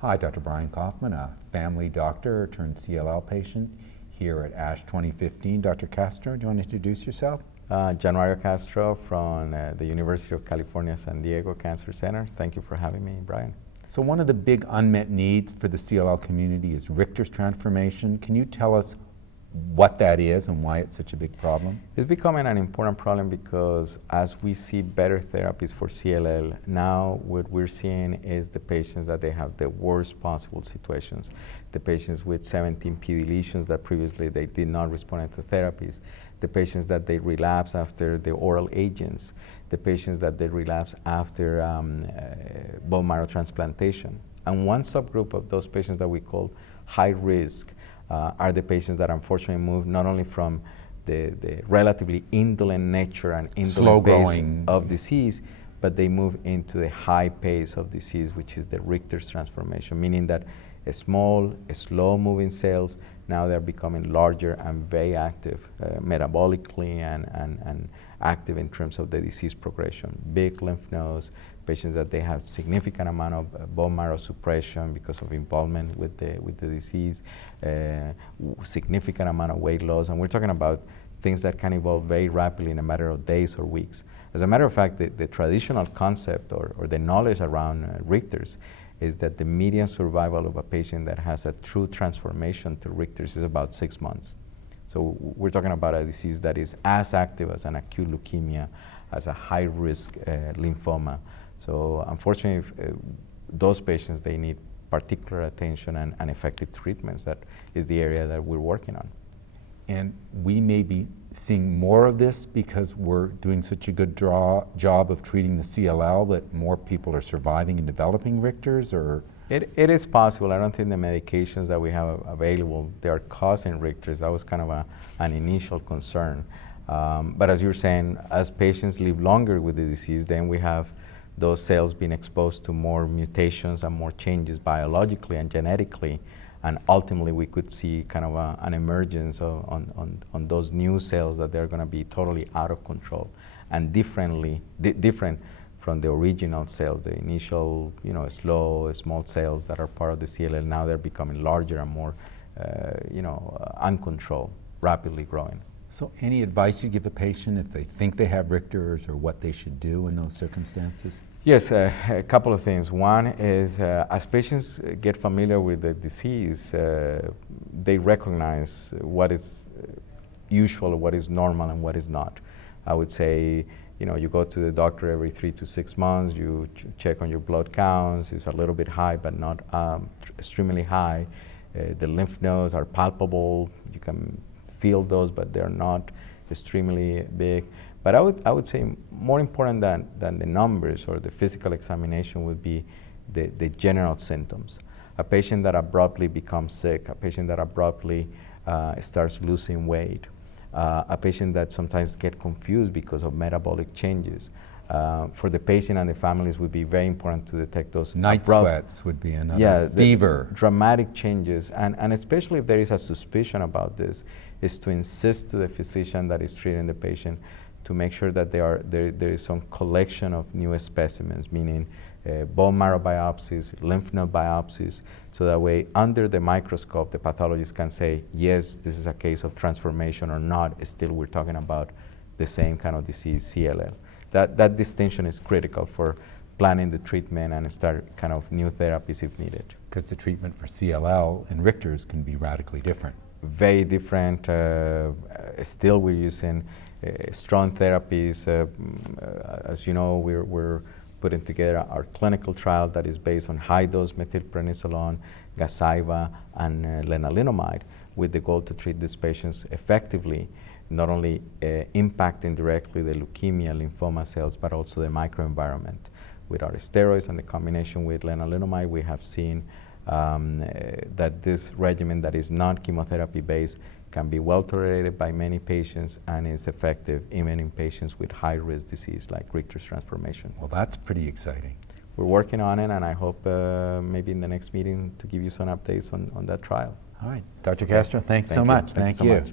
Hi, Dr. Brian Kaufman, a family doctor turned CLL patient here at ASH 2015. Dr. Castro, do you want to introduce yourself? Januario Castro from the University of California, San Diego Cancer Center. Thank you for having me, Brian. So one of the big unmet needs for the CLL community is Richter's transformation. Can you tell us what that is and why it's such a big problem? It's becoming an important problem because as we see better therapies for CLL, now what we're seeing is the patients that they have the worst possible situations. The patients with 17p deletions that previously they did not respond to therapies. The patients that they relapse after the oral agents. The patients that they relapse after bone marrow transplantation. And one subgroup of those patients that we call high risk are the patients that unfortunately move not only from the relatively indolent nature and indolent pace of disease, but they move into the high pace of disease, which is the Richter's transformation, meaning that small, slow-moving cells, now they're becoming larger and very active metabolically and active in terms of the disease progression. Big lymph nodes, patients that they have significant amount of bone marrow suppression because of involvement with the disease, significant amount of weight loss, and we're talking about things that can evolve very rapidly in a matter of days or weeks. As a matter of fact, the traditional concept or the knowledge around Richter's is that the median survival of a patient that has a true transformation to Richter's is about 6 months. So we're talking about a disease that is as active as an acute leukemia, as a high-risk lymphoma. So unfortunately, those patients, they need particular attention and effective treatments. That is the area that we're working on. And we may be seeing more of this because we're doing such a good job of treating the CLL that more people are surviving and developing Richter's, or? It is possible. I don't think the medications that we have available, they are causing Richter's. That was kind of an initial concern. But as you're saying, as patients live longer with the disease, then we have those cells being exposed to more mutations and more changes biologically and genetically. And ultimately, we could see kind of an emergence on those new cells that they're going to be totally out of control and different from the original cells, the initial, slow, small cells that are part of the CLL. Now they're becoming larger and more, uncontrolled, rapidly growing. So any advice you give a patient if they think they have Richter's, or what they should do in those circumstances? Yes, a couple of things. One is as patients get familiar with the disease, they recognize what is usual, what is normal, and what is not. I would say, you go to the doctor every 3 to 6 months, you check on your blood counts, it's a little bit high, but not extremely high. The lymph nodes are palpable, you can feel those, but they're not extremely big. But I would say more important than the numbers or the physical examination would be the general symptoms. A patient that abruptly becomes sick, a patient that abruptly starts losing weight, a patient that sometimes get confused because of metabolic changes. For the patient and the families, would be very important to detect those night sweats would be another. Fever, dramatic changes, and especially if there is a suspicion about this, is to insist to the physician that is treating the patient to make sure that there is some collection of new specimens, meaning bone marrow biopsies, lymph node biopsies, so that way under the microscope the pathologist can say, yes, this is a case of transformation, or not, still we're talking about the same kind of disease, CLL. That distinction is critical for planning the treatment and start kind of new therapies if needed. Because the treatment for CLL and Richter's can be radically different. Very different. Still we're using strong therapies. As you know, we're putting together our clinical trial that is based on high-dose methylprednisolone, Gazyva, and lenalidomide, with the goal to treat these patients effectively, not only impacting directly the leukemia, lymphoma cells, but also the microenvironment. With our steroids and the combination with lenalidomide, we have seen that this regimen that is not chemotherapy-based can be well tolerated by many patients and is effective even in patients with high-risk disease like Richter's transformation. Well, that's pretty exciting. We're working on it, and I hope maybe in the next meeting to give you some updates on that trial. All right. Dr. Castro, thanks so much. Thank you so much.